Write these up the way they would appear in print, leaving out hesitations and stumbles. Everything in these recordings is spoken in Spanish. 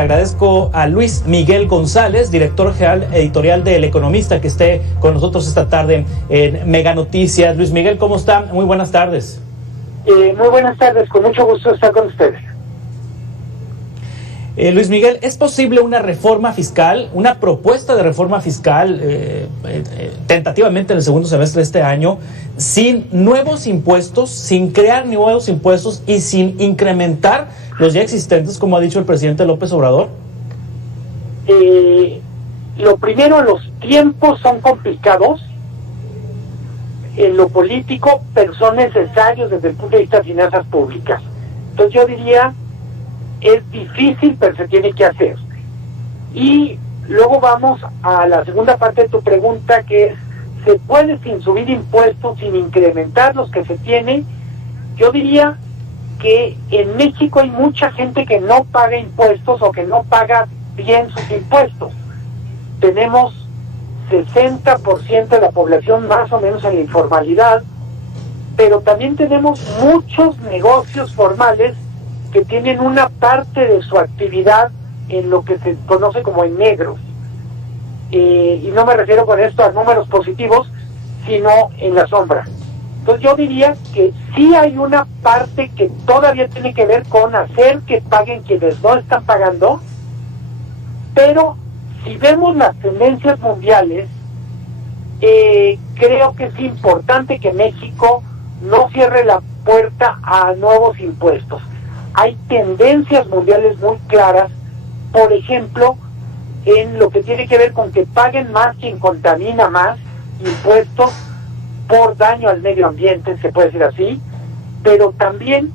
Agradezco a Luis Miguel González, director general editorial de El Economista, que esté con nosotros esta tarde en Mega Noticias. Luis Miguel, ¿cómo está? Muy buenas tardes. Muy buenas tardes, con mucho gusto estar con ustedes. Luis Miguel, ¿es posible una reforma fiscal, una propuesta de reforma fiscal tentativamente en el segundo semestre de este año, sin nuevos impuestos, sin crear nuevos impuestos y sin incrementar los ya existentes, como ha dicho el presidente López Obrador? Lo primero, los tiempos son complicados en lo político, pero son necesarios desde el punto de vista de finanzas públicas. Entonces yo diría, es difícil, pero se tiene que hacer. Y luego vamos a la segunda parte de tu pregunta, que es, ¿se puede sin subir impuestos, sin incrementar los que se tienen? Yo diría que en México hay mucha gente que no paga impuestos o que no paga bien sus impuestos. Tenemos 60% de la población más o menos en la informalidad, pero también tenemos muchos negocios formales que tienen una parte de su actividad en lo que se conoce como en negro. Y no me refiero con esto a números positivos, sino en la sombra. Entonces yo diría que sí hay una parte que todavía tiene que ver con hacer que paguen quienes no están pagando, pero si vemos las tendencias mundiales, creo que es importante que México no cierre la puerta a nuevos impuestos. Hay tendencias mundiales muy claras, por ejemplo, en lo que tiene que ver con que paguen más quien contamina más impuestos por daño al medio ambiente, se puede decir así, pero también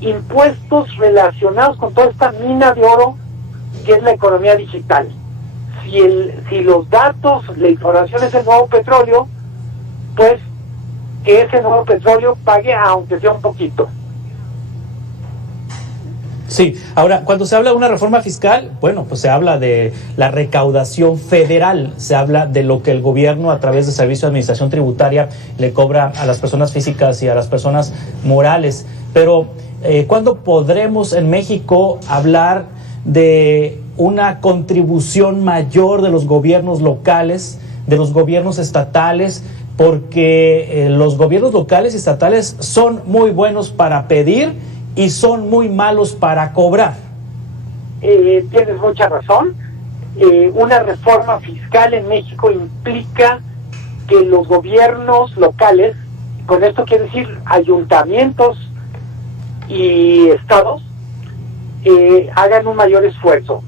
impuestos relacionados con toda esta mina de oro que es la economía digital. Si los datos, la información es el nuevo petróleo, pues que ese nuevo petróleo pague aunque sea un poquito. Sí, ahora, cuando se habla de una reforma fiscal, bueno, pues se habla de la recaudación federal, se habla de lo que el gobierno a través de Servicio de Administración Tributaria le cobra a las personas físicas y a las personas morales. Pero, ¿cuándo podremos en México hablar de una contribución mayor de los gobiernos locales, de los gobiernos estatales? Porque los gobiernos locales y estatales son muy buenos para pedir y son muy malos para cobrar. Tienes mucha razón. Una reforma fiscal en México implica que los gobiernos locales, con esto quiere decir ayuntamientos y estados, hagan un mayor esfuerzo.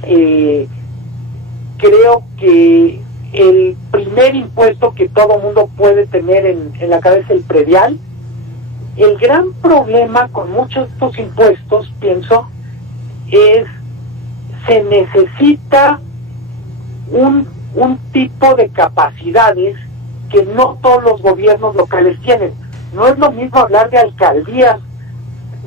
Creo que el primer impuesto que todo mundo puede tener en la cabeza es el predial. El gran problema con muchos de estos impuestos, pienso, es se necesita un tipo de capacidades que no todos los gobiernos locales tienen. No es lo mismo hablar de alcaldías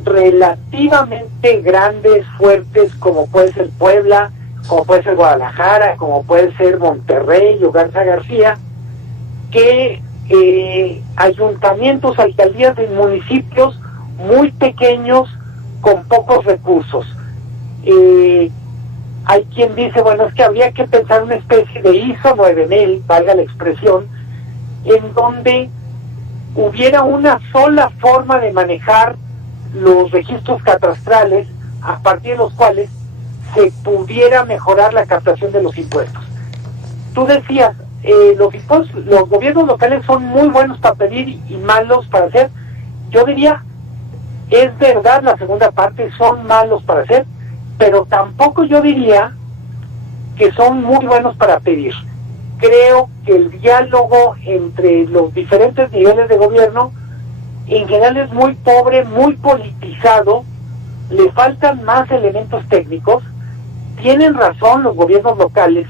relativamente grandes, fuertes, como puede ser Puebla, como puede ser Guadalajara, como puede ser Monterrey o Garza García, que ayuntamientos, alcaldías de municipios muy pequeños con pocos recursos. Hay quien dice, bueno, es que habría que pensar una especie de ISO 9000, valga la expresión, en donde hubiera una sola forma de manejar los registros catastrales a partir de los cuales se pudiera mejorar la captación de los impuestos. Tú decías, los gobiernos locales son muy buenos para pedir y malos para hacer. Yo diría, es verdad la segunda parte, son malos para hacer, pero tampoco yo diría que son muy buenos para pedir. Creo que el diálogo entre los diferentes niveles de gobierno en general es muy pobre, muy politizado, le faltan más elementos técnicos. Tienen razón los gobiernos locales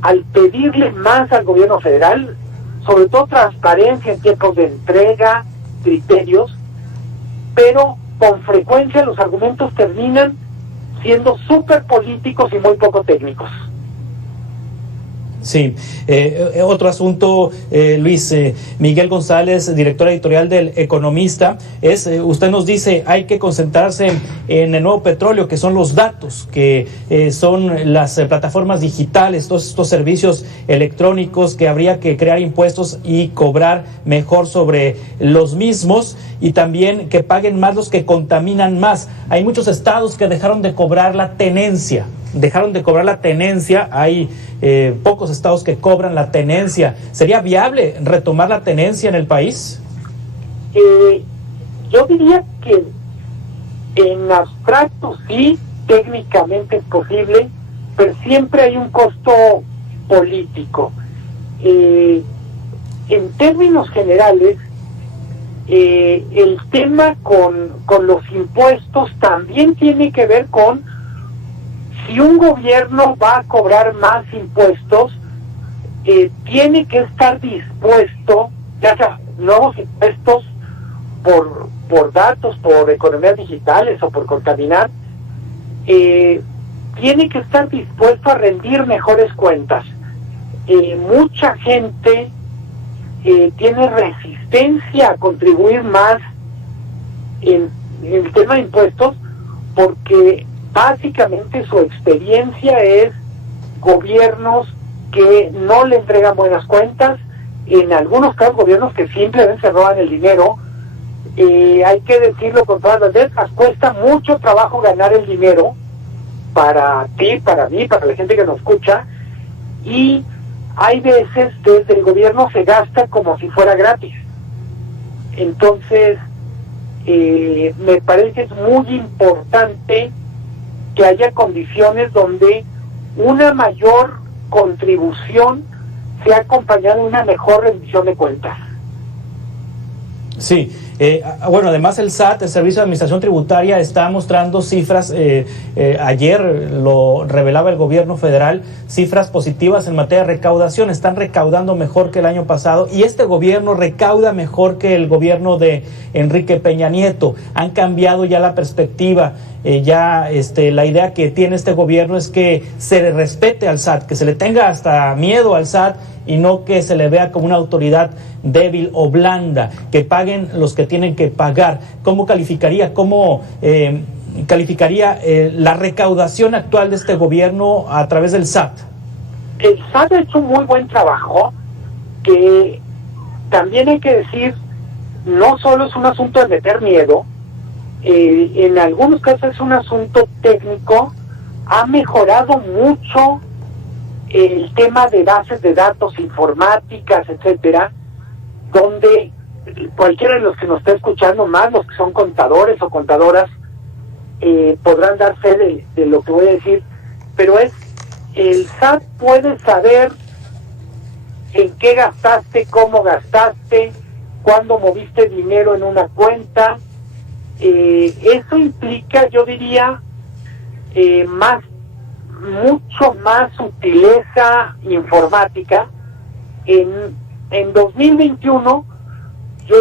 al pedirle más al gobierno federal, sobre todo transparencia en tiempos de entrega, criterios, pero con frecuencia los argumentos terminan siendo súper políticos y muy poco técnicos. Sí, otro asunto, Luis, Miguel González, director editorial del Economista, usted nos dice, hay que concentrarse en el nuevo petróleo, que son los datos, que son las plataformas digitales, todos estos servicios electrónicos, que habría que crear impuestos y cobrar mejor sobre los mismos, y también que paguen más los que contaminan más. Hay muchos estados que dejaron de cobrar la tenencia, hay pocos estados que cobran la tenencia. ¿Sería viable retomar la tenencia en el país? Yo diría que en abstracto sí, técnicamente es posible, pero siempre hay un costo político. En términos generales, el tema con los impuestos también tiene que ver con si un gobierno va a cobrar más impuestos, tiene que estar dispuesto, ya sea nuevos impuestos por datos, por economías digitales o por contaminar, tiene que estar dispuesto a rendir mejores cuentas. Mucha gente tiene resistencia a contribuir más en el tema de impuestos porque básicamente su experiencia es gobiernos que no le entregan buenas cuentas, en algunos casos gobiernos que simplemente se roban el dinero. Hay que decirlo con todas las letras, cuesta mucho trabajo ganar el dinero para ti, para mí, para la gente que nos escucha, y hay veces desde el gobierno se gasta como si fuera gratis. Entonces, me parece que es muy importante que haya condiciones donde una mayor contribución sea acompañada de una mejor rendición de cuentas. Sí, bueno, además el SAT, el Servicio de Administración Tributaria, está mostrando cifras, ayer lo revelaba el gobierno federal, cifras positivas en materia de recaudación, están recaudando mejor que el año pasado y este gobierno recauda mejor que el gobierno de Enrique Peña Nieto. Han cambiado ya la perspectiva, la idea que tiene este gobierno es que se le respete al SAT, que se le tenga hasta miedo al SAT y no que se le vea como una autoridad débil o blanda, que paguen los que tienen que pagar. ¿Cómo calificaría la recaudación actual de este gobierno a través del SAT? El SAT ha hecho un muy buen trabajo, que también hay que decir, no solo es un asunto de meter miedo, en algunos casos es un asunto técnico, ha mejorado mucho el tema de bases de datos informáticas, etcétera, donde cualquiera de los que nos está escuchando, más los que son contadores o contadoras, podrán dar fe de lo que voy a decir, pero el SAT puede saber en qué gastaste, cómo gastaste, cuándo moviste dinero en una cuenta. Eso implica, yo diría, mucho más sutileza informática. En 2021, yo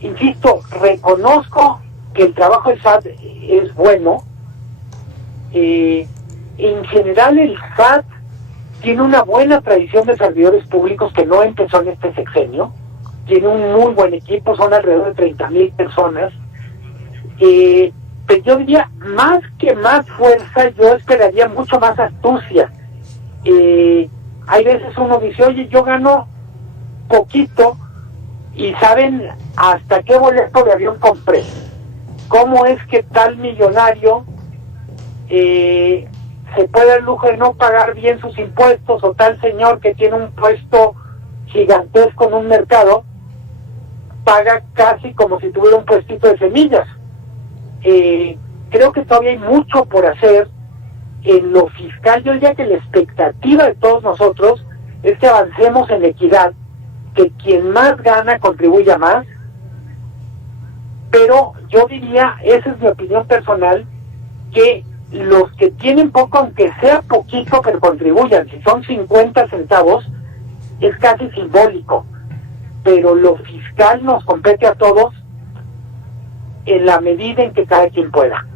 insisto, reconozco que el trabajo del SAT es bueno. En general el SAT tiene una buena tradición de servidores públicos que no empezó en este sexenio, tiene un muy buen equipo, son alrededor de 30,000 personas. Pero yo diría, más que más fuerza, yo esperaría mucho más astucia. Hay veces uno dice, oye, yo gano poquito, y saben hasta qué boleto de avión compré. ¿Cómo es que tal millonario se puede dar el lujo de no pagar bien sus impuestos, o tal señor que tiene un puesto gigantesco en un mercado paga casi como si tuviera un puestito de semillas? Creo que todavía hay mucho por hacer en lo fiscal. Yo diría que la expectativa de todos nosotros es que avancemos en equidad, que quien más gana contribuya más, pero yo diría, esa es mi opinión personal, que los que tienen poco, aunque sea poquito, pero contribuyan, si son 50 centavos, es casi simbólico, pero lo fiscal nos compete a todos en la medida en que cada quien pueda.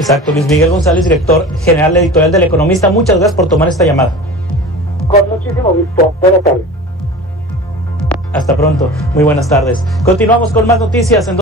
Exacto, Luis Miguel González, director general editorial del Economista. Muchas gracias por tomar esta llamada. Con muchísimo gusto. Buenas tardes. Hasta pronto. Muy buenas tardes. Continuamos con más noticias.